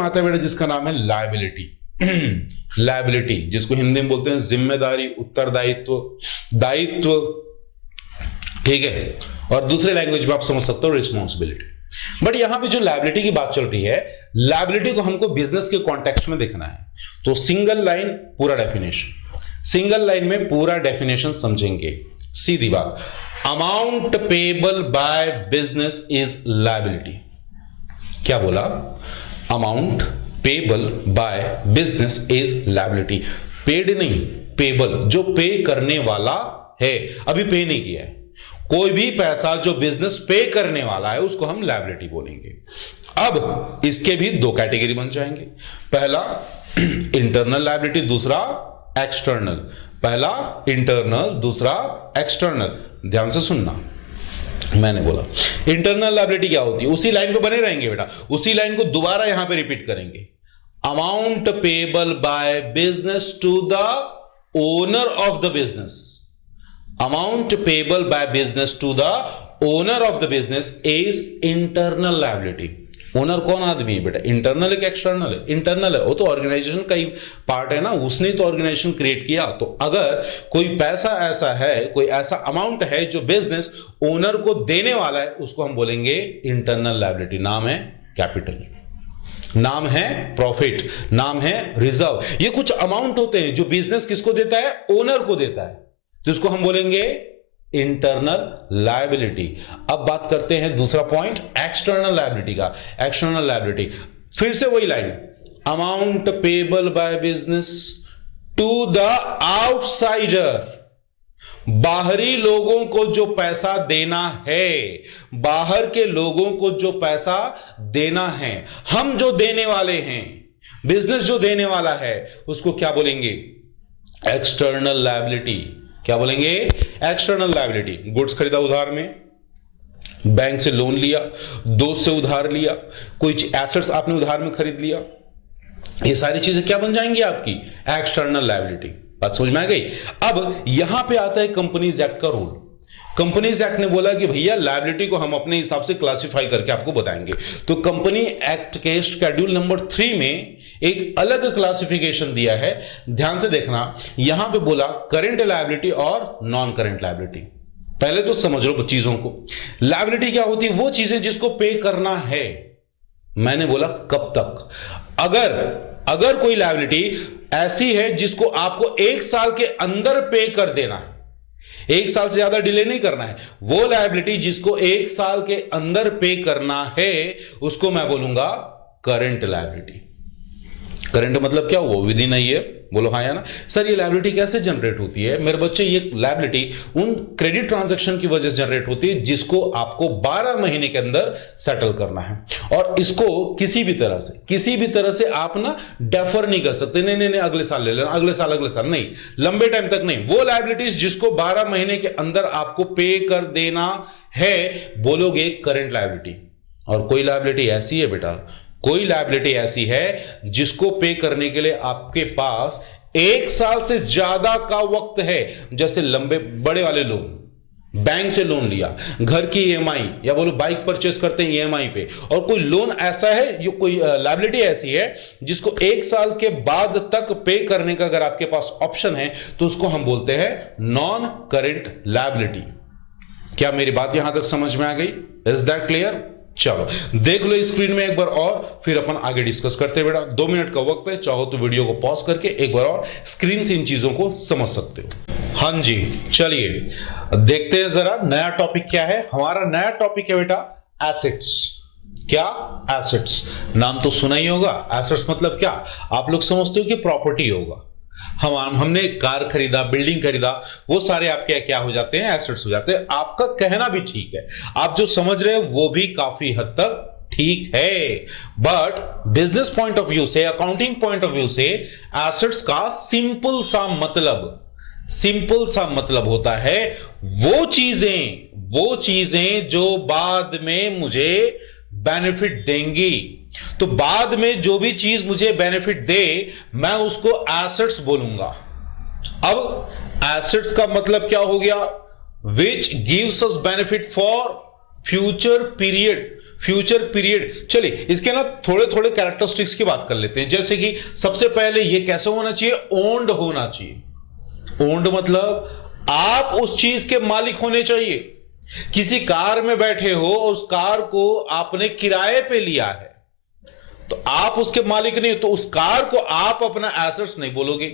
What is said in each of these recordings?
आता है बेटा जिसका नाम है लायबिलिटी। लायबिलिटी जिसको हिंदी में बोलते हैं जिम्मेदारी, उत्तरदायित्व, दायित्व, ठीक है, और दूसरे लैंग्वेज में आप समझ सकते हो रिस्पॉन्सिबिलिटी। बट यहां पे जो लायबिलिटी की बात चल रही है, लायबिलिटी को हमको बिजनेस के कॉन्टेक्स्ट में देखना है। तो सिंगल लाइन पूरा डेफिनेशन, सिंगल लाइन में पूरा डेफिनेशन समझेंगे। सीधी बात, amount payable by business is liability. क्या बोला? Amount payable by business is liability. Paid नहीं, पेबल, जो पे करने वाला है, अभी पे नहीं किया है। कोई भी पैसा जो बिजनेस पे करने वाला है उसको हम लायबिलिटी बोलेंगे। अब इसके भी दो कैटेगरी बन जाएंगे, पहला इंटरनल लायबिलिटी, दूसरा एक्सटर्नल। पहला इंटरनल, दूसरा एक्सटर्नल। ध्यान से सुनना, मैंने बोला इंटरनल लायबिलिटी क्या होती है, उसी लाइन पे बने रहेंगे बेटा, उसी लाइन को दोबारा यहां पे रिपीट करेंगे। Amount payable by business to the owner of the business. Amount payable by business to the owner of the business is internal liability. Owner कौन आदमी है बेटा? इंटरनल है कि एक्सटर्नल है? इंटरनल है, वो तो ऑर्गेनाइजेशन का ही पार्ट है ना, उसने तो ऑर्गेनाइजेशन क्रिएट किया। तो अगर कोई पैसा ऐसा है, कोई ऐसा अमाउंट है जो बिजनेस ओनर को देने वाला है, उसको हम बोलेंगे इंटरनल लायबिलिटी। नाम है कैपिटल, नाम है प्रॉफिट, नाम है रिजर्व। ये कुछ अमाउंट होते हैं जो बिजनेस किसको देता है? ओनर को देता है, तो इसको हम बोलेंगे इंटरनल लायबिलिटी। अब बात करते हैं दूसरा पॉइंट एक्सटर्नल लायबिलिटी का। एक्सटर्नल लायबिलिटी फिर से वही line, amount payable by business to the outsider. बाहरी लोगों को जो पैसा देना है, बाहर के लोगों को जो पैसा देना है, हम जो देने वाले हैं, बिजनेस जो देने वाला है, उसको क्या बोलेंगे? External liability. क्या बोलेंगे? External liability. गुड्स खरीदा उधार में, बैंक से लोन लिया, दोस्त से उधार लिया, कोई एसेट्स आपने उधार में खरीद लिया, ये सारी चीजें क्या बन जाएंगी? आपकी एक्सटर्नल लायबिलिटी। बात समझ में आ गई? अब यहां पे आता है कंपनीज एक्ट का रूल। कंपनीज एक्ट ने बोला कि भैया लायबिलिटी को हम अपने हिसाब से क्लासिफाई करके आपको बताएंगे। तो कंपनी एक्ट के शेड्यूल नंबर 3 में एक अलग क्लासिफिकेशन दिया है, ध्यान से देखना। यहां पे बोला करंट लायबिलिटी और नॉन करंट लायबिलिटी। पहले तो समझ लो चीजों को। लायबिलिटी क्या होती है? वो चीजें जिसको पे करना है। मैंने बोला कब तक? अगर कोई लायबिलिटी ऐसी है जिसको आपको 1 साल के अंदर पे कर देना है, 1 साल से ज्यादा डिले नहीं करना है, वो लायबिलिटी जिसको 1 साल के अंदर पे करना है, उसको मैं बोलूंगा करंट लायबिलिटी। करंट मतलब क्या हुआ? With in a year. बोलो हाँ या ना। सर ये लायबिलिटी कैसे जनरेट होती है? मेरे बच्चे, ये लायबिलिटी उन क्रेडिट ट्रांजैक्शन की वजह से जनरेट होती है जिसको आपको 12 महीने के अंदर सेटल करना है, और इसको किसी भी तरह से आप ना डेफर नहीं कर सकते। नहीं अगले साल ले लेना, अगले साल नहीं, लंबे टाइम तक नहीं। वो लायबिलिटीज जिसको 12 महीने के अंदर आपको पे कर देना है, बोलोगे करंट लायबिलिटी। और कोई लायबिलिटी ऐसी है बेटा, कोई लायबिलिटी ऐसी है जिसको पे करने के लिए आपके पास 1 साल से ज्यादा का वक्त है। जैसे लंबे बड़े वाले लोन, बैंक से लोन लिया, घर की ईएमआई, या बोलो बाइक परचेस करते हैं ईएमआई पे, और कोई लोन ऐसा है, जो कोई लायबिलिटी ऐसी है जिसको 1 साल के बाद तक पे करने का अगर आपके पास ऑप्शन है, तो उसको हम बोलते हैं नॉन करंट लायबिलिटी। क्या मेरी बात यहां तक समझ में आ गई? Is that clear? चलो देख लो स्क्रीन में एक बार और, फिर अपन आगे डिस्कस करते हैं बेटा। 2 मिनट का वक्त है, चाहो तो वीडियो को पॉज करके एक बार और स्क्रीन से इन चीजों को समझ सकते हो। हाँ जी, चलिए देखते हैं जरा नया टॉपिक क्या है। हमारा नया टॉपिक है बेटा एसेट्स। क्या? एसेट्स। नाम तो सुना ही होगा। एसेट्स मतलब क्या? आप लोग समझते हो कि प्रॉपर्टी होगा। हमने कार खरीदा, बिल्डिंग खरीदा, वो सारे आपके क्या हो जाते हैं? एसेट्स हो जाते हैं। आपका कहना भी ठीक है, आप जो समझ रहे हो वो भी काफी हद तक ठीक है, but business point of view से, अकाउंटिंग पॉइंट ऑफ व्यू से, एसेट्स का सिंपल सा मतलब होता है वो चीजें जो बाद में मुझे बेनिफिट देंगी। तो बाद में जो भी चीज मुझे बेनिफिट दे, मैं उसको एसेट्स बोलूंगा। अब एसेट्स का मतलब क्या हो गया? Which gives us benefit for future period. Future period. चलिए इसके ना थोड़े थोड़े कैरेक्टरिस्टिक्स की बात कर लेते हैं। जैसे कि सबसे पहले ये कैसे होना चाहिए, ओन्ड होना चाहिए। ओन्ड मतलब आप उस चीज के मालिक होने चाहिए। किसी कार में बैठे हो, उस कार को आपने किराए पे लिया है, तो आप उसके मालिक नहीं हो, तो उस कार को आप अपना एसेट्स नहीं बोलोगे।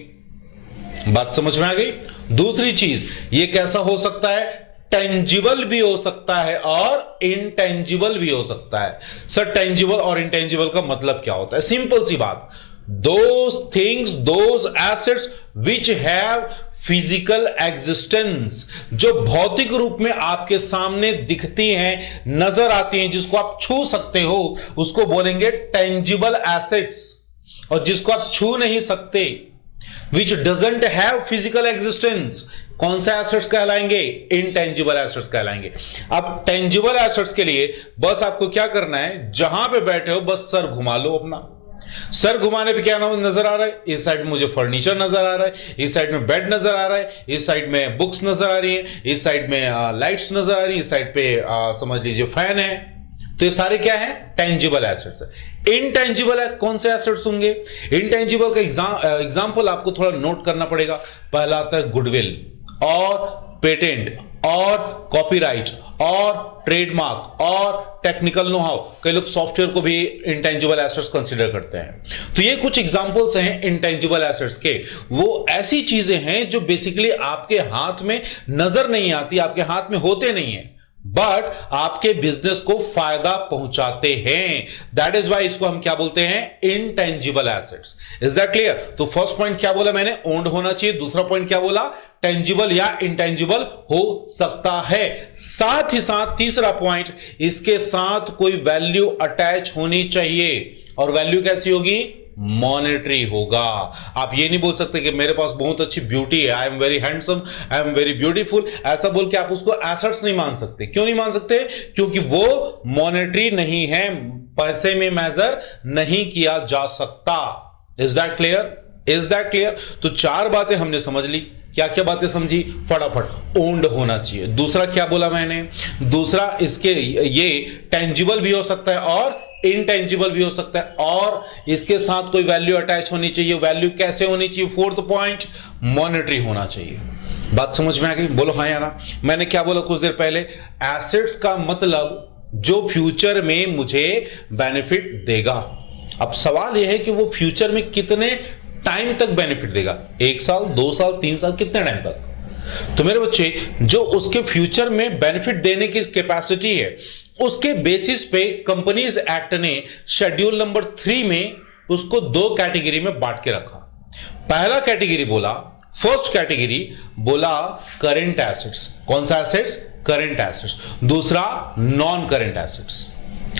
बात समझ में आ गई। दूसरी चीज, ये कैसा हो सकता है, टेंजिबल भी हो सकता है और इनटेंजिबल भी हो सकता है। सर टेंजिबल और इनटेंजिबल का मतलब क्या होता है? सिंपल सी बात, those things, those assets which have physical existence, जो भौतिक रूप में आपके सामने दिखती हैं, नजर आती हैं, जिसको आप छू सकते हो, उसको बोलेंगे tangible assets। और जिसको आप छू नहीं सकते, which doesn't have physical existence, कौन से एसेट्स कहलाएंगे? इनटेंजिबल एसेट्स कहलाएंगे। अब टेंजिबल एसेट्स के लिए बस आपको क्या करना है, जहां पे बैठे हो बस सर घुमा लो अपना। सर घुमाने पे क्या नजर आ रहा है? इस साइड में मुझे फर्नीचर नजर आ रहा है, इस साइड में बेड नजर आ रहा है, इस साइड में बुक्स नजर आ रही है, इस साइड में लाइट्स नजर आ रही है, इस साइड पे समझ लीजिए फैन है। तो ये सारे क्या है? टेंजिबल एसेट्स है। इनटेंजिबल है, कौन से एसेट्स होंगे? इनटेंजिबल का एग्जांपल आपको थोड़ा नोट करना पड़ेगा। पहला आता है गुडविल और पेटेंट और कॉपीराइट और ट्रेडमार्क और टेक्निकल नो हाउ। कई लोग सॉफ्टवेयर को भी इंटेंजिबल एसेट्स कंसीडर करते हैं। तो ये कुछ एग्जांपल्स हैं इंटेंजिबल एसेट्स के। वो ऐसी चीजें हैं जो बेसिकली आपके हाथ में नजर नहीं आती, आपके हाथ में होते नहीं है, बट आपके बिजनेस को फायदा पहुंचाते हैं। दैट इज वाई इसको हम क्या बोलते हैं? Intangible assets. Is that clear? तो फर्स्ट पॉइंट क्या बोला मैंने? ओन्ड होना चाहिए। दूसरा पॉइंट क्या बोला? टेंजिबल या इंटेंजिबल हो सकता है। साथ ही साथ तीसरा पॉइंट, इसके साथ कोई वैल्यू अटैच होनी चाहिए। और वैल्यू कैसी होगी? मॉनेटरी होगा। आप ये नहीं बोल सकते कि मेरे पास बहुत अच्छी ब्यूटी है, I am very handsome, I am very beautiful, ऐसा बोल के आप उसको एसेट्स नहीं मान सकते। क्यों नहीं मान सकते? क्योंकि वो मॉनेटरी नहीं है, पैसे में मेजर नहीं किया जा सकता। Is that clear? Is that clear? तो चार बातें हमने समझ ली। क्या क्या बातें समझी? फटाफट। ओन्ड होना चाहिए। दूसरा क्या बोला मैंने? दूसरा इसके ये टेंजिबल भी हो सकता है और इनटेंजिबल भी हो सकता है, और इसके साथ कोई वैल्यू अटैच होनी चाहिए। वैल्यू कैसे होनी चाहिए? फोर्थ पॉइंट, मॉनेटरी होना चाहिए। बात समझ में आ गई? बोलो हाँ या ना। मैंने क्या बोला कुछ देर पहले? एसेट्स का मतलब जो फ्यूचर में मुझे बेनिफिट देगा। अब सवाल यह है कि वो फ्यूचर में कितने टाइम तक बेनिफिट देगा? 1 साल, 2 साल, 3 साल, कितने टाइम तक? तो मेरे बच्चे, जो उसके फ्यूचर में बेनिफिट देने की कैपेसिटी है, उसके बेसिस पे कंपनीज एक्ट ने शेड्यूल नंबर 3 में उसको 2 कैटेगरी में बांट के रखा। पहला कैटेगरी बोला, फर्स्ट कैटेगरी बोला करंट एसेट्स। कौन सा एसेट्स? Current assets. दूसरा नॉन करंट एसेट्स।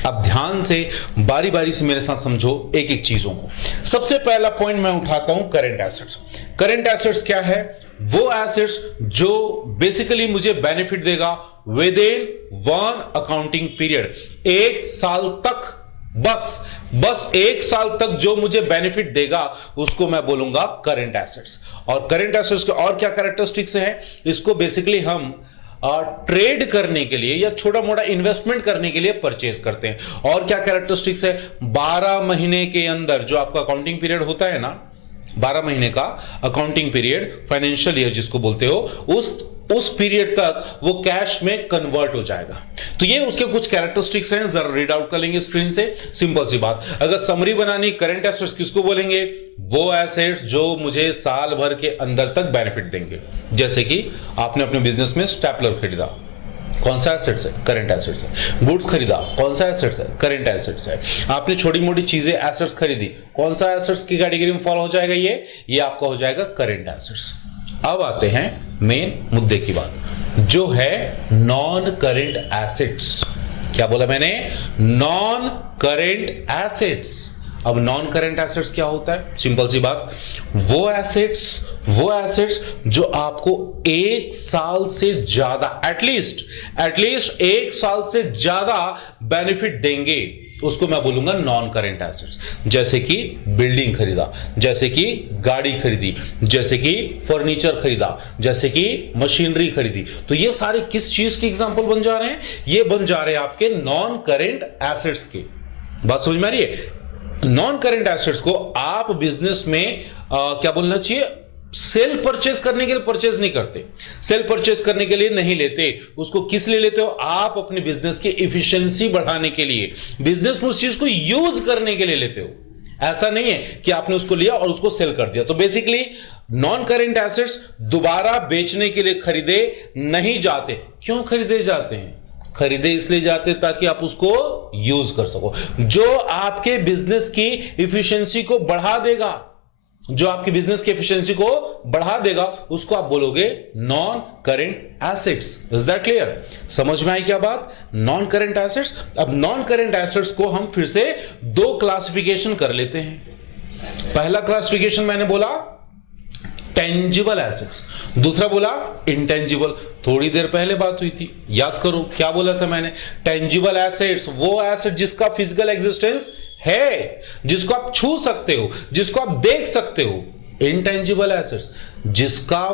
अब ध्यान से बारी बारी से मेरे साथ समझो एक एक चीजों को। सबसे पहला पॉइंट मैं उठाता हूं करंट एसेट्स। करंट एसेट्स क्या है? वो एसेट्स जो बेसिकली मुझे बेनिफिट देगा विद इन 1 अकाउंटिंग पीरियड। 1 साल तक, बस 1 साल तक जो मुझे बेनिफिट देगा उसको मैं बोलूंगा करंट एसेट्स। और करंट एसेट्स के और क्या कैरेक्टरिस्टिक्स हैं? इसको बेसिकली हम ट्रेड करने के लिए या छोटा मोटा इन्वेस्टमेंट करने के लिए परचेज करते हैं। और क्या कैरेक्टरिस्टिक्स है? 12 महीने के अंदर जो आपका अकाउंटिंग पीरियड होता है ना, 12 महीने का अकाउंटिंग पीरियड, फाइनेंशियल ईयर जिसको बोलते हो, उस पीरियड तक वो कैश में कन्वर्ट हो जाएगा। तो ये उसके कुछ कैरेक्टरिस्टिक्स हैं, जरा रीड आउट कर लेंगे स्क्रीन से। सिंपल सी बात, अगर समरी बनानी, करंट एसेट्स किसको बोलेंगे? वो एसेट्स जो मुझे साल भर के अंदर तक बेनिफिट देंगे। जैसे कि आपने अपने बिजनेस में स्टेपलर खरीदा, कौन सा एसेट्स है? करंट एसेट्स है। गुड्स खरीदा, कौन सा एसेट्स है? करंट एसेट्स है। आपने छोटी मोटी चीजें एसेट्स खरीदी, कौन सा एसेट्स की कैटेगरी में फॉलो हो जाएगा? ये आपका हो जाएगा करंट एसेट्स। अब आते हैं मेन मुद्दे की बात, जो है नॉन करंट एसेट्स। क्या बोला मैंने? Non current assets. अब नॉन करंट एसेट्स क्या होता है? सिंपल सी बात, वो एसेट्स जो आपको 1 साल से ज्यादा, एटलीस्ट 1 साल से ज्यादा बेनिफिट देंगे। उसको मैं बोलूंगा नॉन करेंट एसेट्स। जैसे कि बिल्डिंग खरीदा, जैसे कि गाड़ी खरीदी, जैसे कि फर्नीचर खरीदा, जैसे कि मशीनरी खरीदी। तो ये सारे किस चीज के एग्जांपल बन जा रहे हैं? ये बन जा रहे हैं आपके नॉन करेंट एसेट्स के। बात समझ में आ रही है? नॉन करेंट एसेट्स को आप बिजनेस में क्या बोलना चाहिए, सेल परचेज करने के लिए परचेज नहीं करते, सेल परचेज करने के लिए नहीं लेते। उसको किस लिए लेते हो? आप अपने बिजनेस की एफिशिएंसी बढ़ाने के लिए, बिजनेस में उस चीज को यूज करने के लिए लेते हो। ऐसा नहीं है कि आपने उसको लिया और उसको सेल कर दिया। तो बेसिकली नॉन करेंट एसेट्स दोबारा बेचने के लिए खरीदे नहीं जाते। क्यों खरीदे जाते हैं? खरीदे इसलिए जाते ताकि आप उसको यूज कर सको। जो आपके बिजनेस की एफिशिएंसी को बढ़ा देगा, जो आपकी बिजनेस की एफिशिएंसी को बढ़ा देगा, उसको आप बोलोगे non current assets. Is that clear? समझ में आई क्या बात? Non current assets. अब नॉन करेंट एसेट्स को हम फिर से दो क्लासिफिकेशन कर लेते हैं। पहला क्लासिफिकेशन मैंने बोला टेंजिबल एसेट्स, दूसरा बोला इंटेंजिबल। थोड़ी देर पहले बात हुई थी, याद करो क्या बोला था मैंने? टेंजिबल एसेट्स वो एसेट जिसका फिजिकल एग्जिस्टेंस है, जिसको आप छू सकते हो, जिसको आप देख सकते हो। इंटेंजिबल एसेट्स जिसका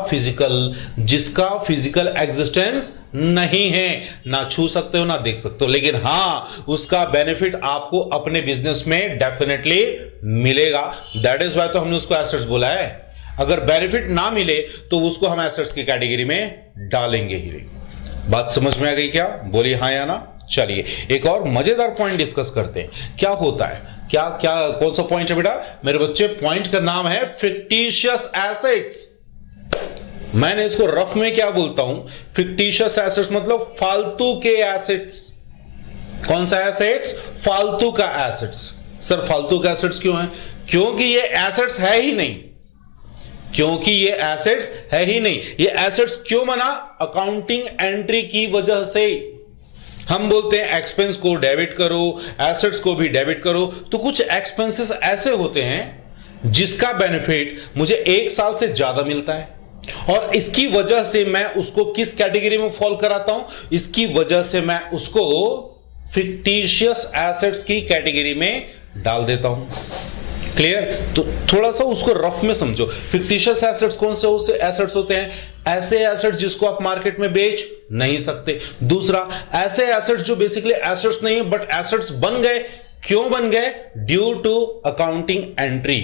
फिजिकल एग्जिस्टेंस नहीं है, ना छू सकते हो ना देख सकते हो, लेकिन हां उसका बेनिफिट आपको अपने बिजनेस में डेफिनेटली मिलेगा। दैट इज वाई तो हमने उसको एसेट्स बोला है। अगर बेनिफिट ना मिले तो उसको हम एसेट्स की कैटेगरी में डालेंगे ही नहीं। बात समझ में आ गई क्या? बोलिए हाँ या ना। चलिए एक और मजेदार पॉइंट डिस्कस करते हैं। क्या होता है, क्या क्या कौन सा पॉइंट है बेटा मेरे बच्चे? पॉइंट का नाम है फिक्टिशियस एसेट्स। मैंने इसको रफ में क्या बोलता हूं? फिक्टिशियस एसेट्स मतलब फालतू के एसेट्स। कौन सा एसेट्स? फालतू का एसेट्स। सर फालतू का एसेट्स क्यों है? क्योंकि ये एसेट्स है ही नहीं। क्योंकि ये एसेट्स है ही नहीं। ये एसेट्स क्यों बना? अकाउंटिंग एंट्री की वजह से। हम बोलते हैं एक्सपेंस को डेबिट करो, एसेट्स को भी डेबिट करो। तो कुछ एक्सपेंसेस ऐसे होते हैं जिसका बेनिफिट मुझे 1 साल से ज्यादा मिलता है, और इसकी वजह से मैं उसको किस कैटेगरी में फॉल कराता हूं? इसकी वजह से मैं उसको फिक्टिशियस एसेट्स की कैटेगरी में डाल देता हूं। क्लियर? तो थोड़ा सा उसको रफ में समझो। फिक्टिशियस एसेट्स कौन से एसेट्स होते हैं? ऐसे एसेट्स जिसको आप मार्केट में बेच नहीं सकते। दूसरा, ऐसे एसेट्स जो बेसिकली एसेट्स नहीं है बट एसेट्स बन गए। क्यों बन गए? Due to accounting entry.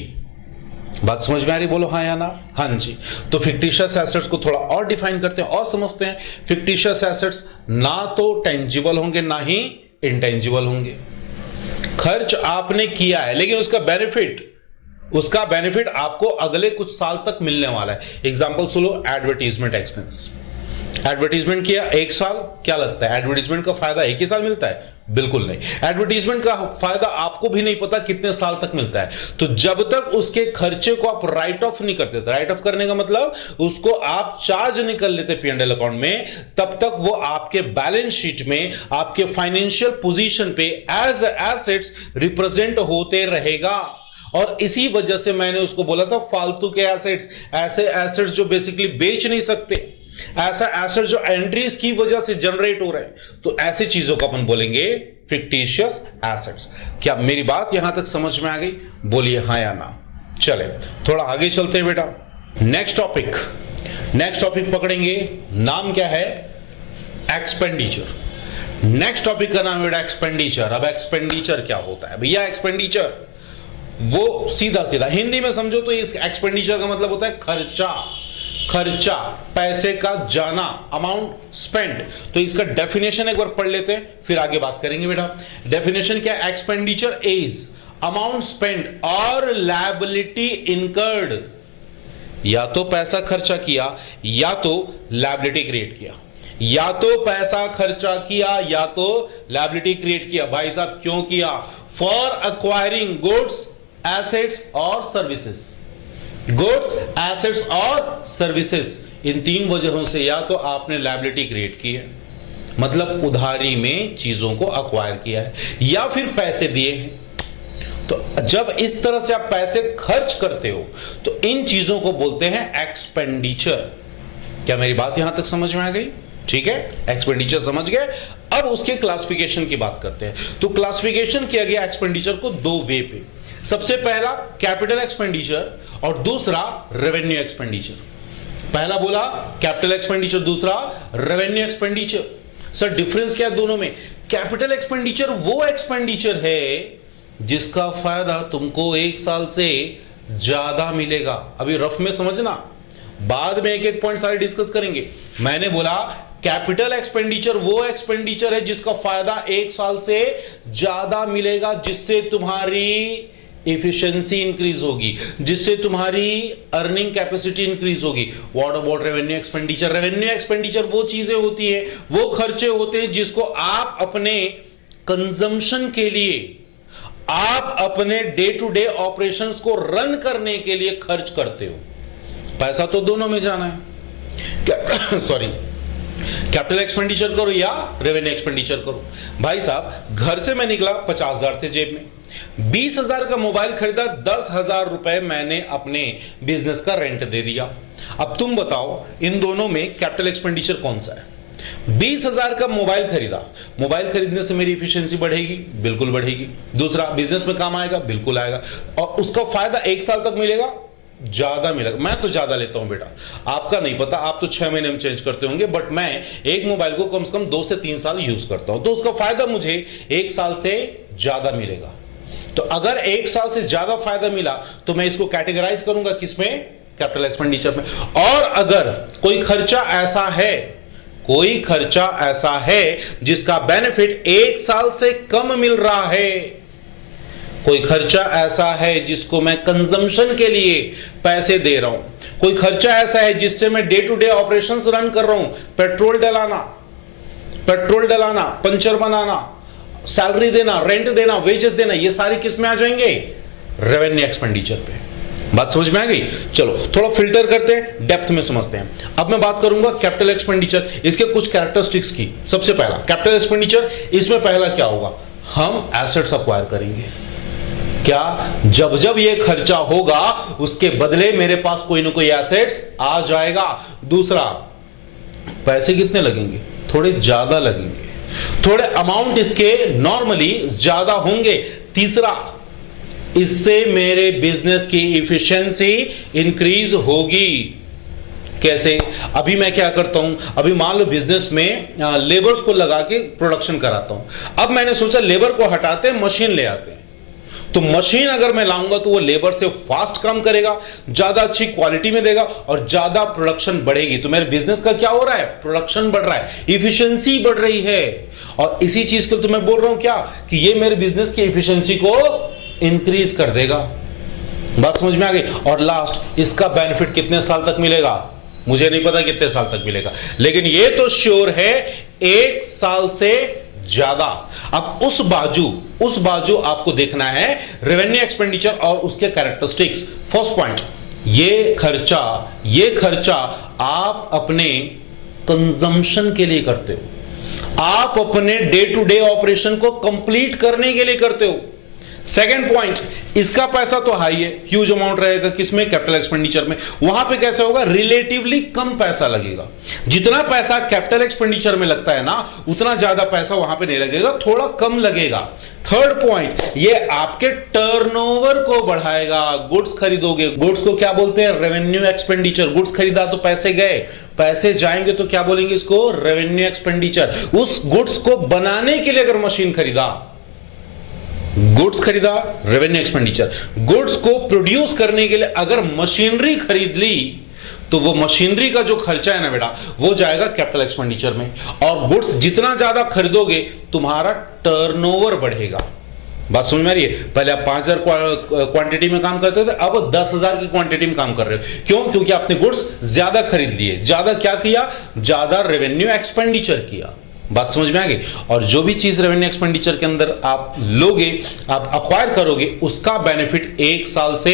बात समझ में आ रही? बोलो हाँ या ना। हाँ जी। तो फिक्टिशियस एसेट्स को थोड़ा और डिफाइन करते हैं और समझते हैं। फिक्टिशियस एसेट्स ना तो टेंजिबल होंगे ना ही इंटेंजिबल होंगे। खर्च आपने किया है लेकिन उसका बेनिफिट आपको अगले कुछ साल तक मिलने वाला है। एग्जांपल सुनो, एडवर्टीजमेंट एक्सपेंस। एडवर्टीजमेंट किया 1 साल, क्या लगता है एडवर्टीजमेंट का फायदा 1 ही साल मिलता है? बिल्कुल नहीं। एडवर्टीजमेंट का फायदा आपको भी नहीं पता कितने साल तक मिलता है। तो जब तक उसके खर्चे को आप राइट ऑफ नहीं करते, राइट ऑफ करने का मतलब उसको आप चार्ज नहीं कर लेते P&L अकाउंट में, तब तक वो आपके बैलेंस शीट में, आपके फाइनेंशियल पोजीशन पे एज एसेट्स रिप्रेजेंट होते रहेगा। और इसी वजह से मैंने उसको बोला था फालतू के एसेट्स, ऐसे एसेट्स जो बेसिकली बेच नहीं सकते, ऐसा एसेट जो एंट्रीज की वजह से जनरेट हो रहे हैं, तो ऐसी चीजों को अपन बोलेंगे फिक्टिशियस एसेट्स। क्या मेरी बात यहां तक समझ में आ गई? बोलिए हाँ या ना। चले थोड़ा आगे चलते हैं बेटा। नेक्स्ट टॉपिक पकड़ेंगे। नाम क्या है? एक्सपेंडिचर। नेक्स्ट टॉपिक का नाम है एक्सपेंडिचर। अब एक्सपेंडिचर क्या होता है भैया? एक्सपेंडिचर वो सीधा हिंदी में समझो तो इस एक्सपेंडिचर का मतलब होता है खर्चा, पैसे का जाना, अमाउंट स्पेंड। तो इसका डेफिनेशन एक बार पढ़ लेते हैं फिर आगे बात करेंगे बेटा। डेफिनेशन क्या है? एक्सपेंडिचर इज अमाउंट स्पेंड और लायबिलिटी इनकर्ड। या तो पैसा खर्चा किया या तो लायबिलिटी क्रिएट किया, या तो पैसा खर्चा किया या तो लायबिलिटी क्रिएट किया। भाई साहब क्यों किया? फॉर एक्वायरिंग गुड्स, एसेट्स और सर्विसेज। गुड्स, एसेट्स और सर्विसेज, इन 3 वजहों से या तो आपने लायबिलिटी क्रिएट की है, मतलब उधारी में चीजों को अक्वायर किया है, या फिर पैसे दिए हैं। तो जब इस तरह से आप पैसे खर्च करते हो तो इन चीजों को बोलते हैं एक्सपेंडिचर। क्या मेरी बात यहां तक समझ में आ गई? ठीक है, एक्सपेंडिचर समझ गए। अब उसके क्लासिफिकेशन की बात करते हैं। तो क्लासिफिकेशन किया गया एक्सपेंडिचर को दो वे पे। सबसे पहला कैपिटल एक्सपेंडिचर और दूसरा रेवेन्यू एक्सपेंडिचर। पहला बोला कैपिटल एक्सपेंडिचर, दूसरा रेवेन्यू एक्सपेंडिचर। सर डिफरेंस क्या है दोनों में? कैपिटल एक्सपेंडिचर वो एक्सपेंडिचर है जिसका फायदा तुमको 1 साल से ज्यादा मिलेगा। अभी रफ में समझना, बाद में एक एक पॉइंट सारे डिस्कस करेंगे। मैंने बोला कैपिटल एक्सपेंडिचर वो एक्सपेंडिचर है जिसका फायदा 1 साल से ज्यादा मिलेगा, जिससे तुम्हारी एफिशिएंसी इंक्रीज होगी, जिससे तुम्हारी अर्निंग कैपेसिटी इंक्रीज होगी। What about revenue expenditure? Revenue expenditure वो चीजें होती है, वो खर्चे होते हैं जिसको आप अपने कंजम्पशन के लिए, आप अपने डे टू डे ऑपरेशंस को रन करने के लिए खर्च करते हो। पैसा तो दोनों में जाना है। सॉरी, कैपिटल एक्सपेंडिचर करो या रेवेन्यू एक्सपेंडिचर करो। भाई साहब घर से मैं निकला, 50,000 थे जेब में, 20,000 का मोबाइल खरीदा, 10,000 रुपए मैंने अपने बिजनेस का रेंट दे दिया। अब तुम बताओ इन दोनों में कैपिटल एक्सपेंडिचर कौन सा है? 20,000 का मोबाइल खरीदा, मोबाइल खरीदने से मेरी एफिशिएंसी बढ़ेगी, बिल्कुल बढ़ेगी। दूसरा, बिजनेस में काम आएगा, बिल्कुल आएगा। और उसका फायदा 1 साल तक मिलेगा, ज्यादा मिलेगा। मैं तो ज्यादा लेता हूं बेटा, आपका नहीं पता, आप तो 6 महीने में चेंज करते होंगे, बट मैं एक मोबाइल को कम से कम 2 से 3 साल यूज करता हूं, तो उसका फायदा मुझे 1 साल से ज्यादा मिलेगा। तो अगर 1 साल से ज्यादा फायदा मिला तो मैं इसको कैटेगराइज करूंगा किसमें? कैपिटल एक्सपेंडिचर में। और अगर कोई खर्चा ऐसा है जिसका बेनिफिट 1 साल से कम मिल रहा है, कोई खर्चा ऐसा है जिसको मैं कंजम्पशन के लिए पैसे दे रहा हूं, कोई खर्चा ऐसा है जिससे मैं day to day operations run कर रहा हूं, पेट्रोल डलाना, पंचर बनाना, सैलरी देना, रेंट देना, वेजेस देना, ये सारी किस में आ जाएंगे? रेवेन्यू एक्सपेंडिचर पे। बात समझ में आ गई? चलो थोड़ा फिल्टर करते हैं, डेप्थ में समझते हैं। अब मैं बात करूंगा कैपिटल एक्सपेंडिचर, इसके कुछ कैरेक्टरिस्टिक्स की। सबसे पहला कैपिटल एक्सपेंडिचर, इसमें पहला क्या होगा? हम एसेट्स अक्वायर करेंगे। क्या? जब जब ये खर्चा होगा उसके बदले मेरे पास कोई ना कोई एसेट्स आ जाएगा। दूसरा, पैसे कितने लगेंगे? थोड़े ज्यादा लगेंगे, थोड़े अमाउंट इसके नॉर्मली ज्यादा होंगे। तीसरा, इससे मेरे बिजनेस की एफिशिएंसी इंक्रीज होगी। कैसे? अभी मैं क्या करता हूं, अभी मान लो बिजनेस में लेबर्स को लगा के प्रोडक्शन कराता हूं। अब मैंने सोचा लेबर को हटाते मशीन ले आते हैं, तो मशीन अगर मैं लाऊंगा तो वो लेबर से फास्ट काम करेगा, ज्यादा अच्छी क्वालिटी में देगा और ज्यादा प्रोडक्शन बढ़ेगी। तो मेरे बिजनेस का क्या हो रहा है? प्रोडक्शन बढ़ रहा है, एफिशिएंसी बढ़ रही है। और इसी चीज को तो मैं बोल रहा हूं क्या, कि ये मेरे बिजनेस की एफिशिएंसी को इंक्रीज कर देगा। बात समझ में आ गई? और लास्ट, इसका बेनिफिट कितने साल तक मिलेगा? मुझे नहीं पता कितने साल तक मिलेगा, लेकिन ये तो श्योर है 1 साल से ज्यादा। अब उस बाजू आपको देखना है रेवेन्यू एक्सपेंडिचर और उसके कैरेक्टरिस्टिक्स। फर्स्ट पॉइंट, ये खर्चा आप अपने कंजम्पशन के लिए करते हो, आप अपने डे टू डे ऑपरेशन को कंप्लीट करने के लिए करते हो। सेकेंड पॉइंट, इसका पैसा तो हाई है, ह्यूज अमाउंट रहेगा किसमें? कैपिटल एक्सपेंडिचर में। वहां पे कैसे होगा? रिलेटिवली कम पैसा लगेगा। जितना पैसा कैपिटल एक्सपेंडिचर में लगता है ना, उतना ज्यादा पैसा वहां पे नहीं लगेगा, थोड़ा कम लगेगा। थर्ड पॉइंट, ये आपके टर्नओवर को बढ़ाएगा। गुड्स खरीदोगे, गुड्स को क्या बोलते हैं? Revenue expenditure. गुड्स खरीदा तो पैसे गए, पैसे जाएंगे तो क्या बोलेंगे इसको? Revenue expenditure. उस गुड्स को बनाने के लिए अगर मशीन खरीदा, गुड्स खरीदा, रेवेन्यू एक्सपेंडिचर। गुड्स को प्रोड्यूस करने के लिए अगर मशीनरी खरीद ली, तो वो मशीनरी का जो खर्चा है ना बेटा, वो जाएगा कैपिटल एक्सपेंडिचर में। और गुड्स जितना ज्यादा खरीदोगे तुम्हारा टर्नओवर बढ़ेगा। बात समझ में आ रही है? पहले आप 5,000 क्वांटिटी में काम करते थे, अब 10,000 की क्वांटिटी में काम कर रहे हो। क्यों? क्योंकि आपने गुड्स ज्यादा खरीद लिए। ज्यादा क्या किया? ज्यादा रेवेन्यू एक्सपेंडिचर किया। बात समझ में आ गई? और जो भी चीज रेवेन्यू एक्सपेंडिचर के अंदर आप लोगे, आप अक्वायर करोगे, उसका बेनिफिट 1 साल से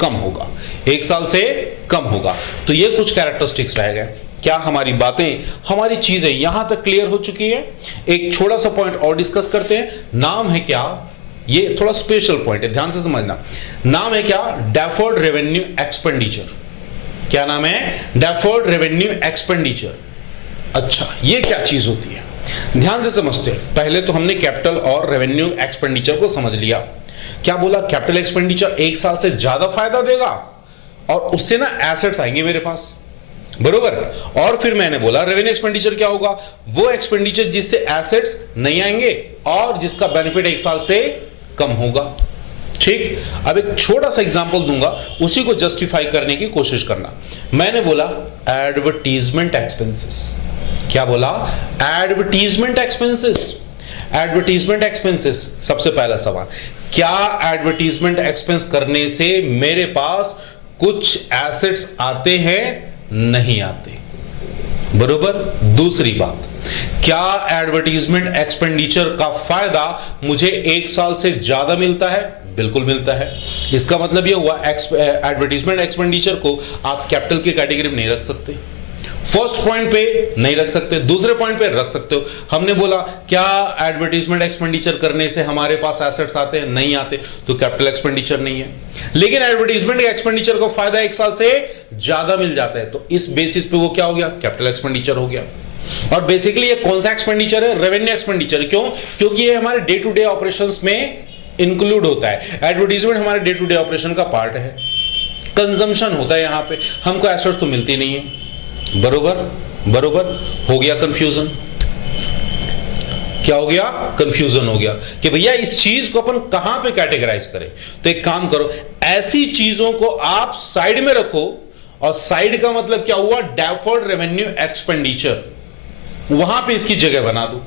कम होगा, 1 साल से कम होगा। तो ये कुछ कैरेक्टरिस्टिक्स रह गए। क्या हमारी बातें, हमारी चीजें यहां तक क्लियर हो चुकी है? एक छोटा सा पॉइंट और डिस्कस करते हैं। नाम है क्या? ये थोड़ा स्पेशल पॉइंट है, ध्यान से समझना। नाम है क्या? Deferred revenue expenditure. क्या नाम है? Deferred revenue expenditure. अच्छा, ये क्या चीज होती है? ध्यान से समझते हैं। पहले तो हमने कैपिटल और रेवेन्यू एक्सपेंडिचर को समझ लिया। क्या बोला? कैपिटल एक्सपेंडिचर 1 साल से ज्यादा फायदा देगा और उससे ना एसेट्स आएंगे मेरे पास, बरोबर। और फिर मैंने बोला रेवेन्यू एक्सपेंडिचर क्या होगा? वो एक्सपेंडिचर जिससे एसेट्स नहीं आएंगे और जिसका बेनिफिट 1 साल से कम होगा। ठीक, अब एक छोटा सा एग्जांपल दूंगा, उसी को जस्टिफाई करने की कोशिश करना। मैंने बोला एडवर्टीजमेंट एक्सपेंसेस। क्या बोला? Advertisement expenses. एडवर्टीजमेंट एक्सपेंसेस, सबसे पहला सवाल, क्या एडवर्टीजमेंट एक्सपेंस करने से मेरे पास कुछ एसेट्स आते हैं? नहीं आते, बरोबर। दूसरी बात, क्या एडवर्टीजमेंट एक्सपेंडिचर का फायदा मुझे 1 साल से ज्यादा मिलता है? बिल्कुल मिलता है। इसका मतलब यह हुआ एडवर्टीजमेंट एक्सपेंडिचर को आप कैपिटल की कैटेगरी में नहीं रख सकते। फर्स्ट पॉइंट पे नहीं रख सकते, दूसरे पॉइंट पे रख सकते हो। हमने बोला क्या एडवर्टीजमेंट एक्सपेंडिचर करने से हमारे पास एसेट्स आते हैं? नहीं आते, तो कैपिटल एक्सपेंडिचर नहीं है। लेकिन एडवर्टीजमेंट एक्सपेंडिचर को फायदा 1 साल से ज्यादा मिल जाता है, तो इस बेसिस पे वो क्या हो गया? कैपिटल एक्सपेंडिचर हो गया। और बेसिकली ये कौन सा एक्सपेंडिचर है? Revenue expenditure. क्यों? क्योंकि ये हमारे डे टू डे ऑपरेशंस में इंक्लूड होता है। एडवर्टीजमेंट हमारे डे टू डे ऑपरेशन का पार्ट है, कंजम्पशन होता है, यहां पे हमको एसेट्स तो मिलती नहीं है, बरोबर। बरोबर हो गया कंफ्यूजन? क्या हो गया? कंफ्यूजन हो गया कि भैया इस चीज को अपन कहां पे कैटेगराइज करें। तो एक काम करो, ऐसी चीजों को आप साइड में रखो, और साइड का मतलब क्या हुआ? डेफर्ड रेवेन्यू एक्सपेंडिचर, वहां पे इसकी जगह बना दो।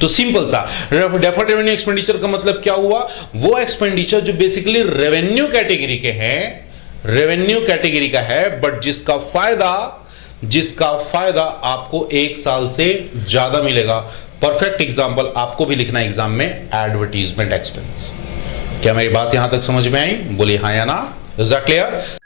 तो सिंपल सा, डेफर्ड रेवेन्यू एक्सपेंडिचर का मतलब क्या हुआ? वो एक्सपेंडिचर जो बेसिकली रेवेन्यू कैटेगरी के हैं, रेवेन्यू कैटेगरी का है, बट जिसका फायदा आपको 1 साल से ज्यादा मिलेगा। परफेक्ट एग्जांपल आपको भी लिखना है एग्जाम में, एडवर्टीजमेंट एक्सपेंस। क्या मेरी बात यहां तक समझ में आई? बोलिए हां या ना। Is that clear?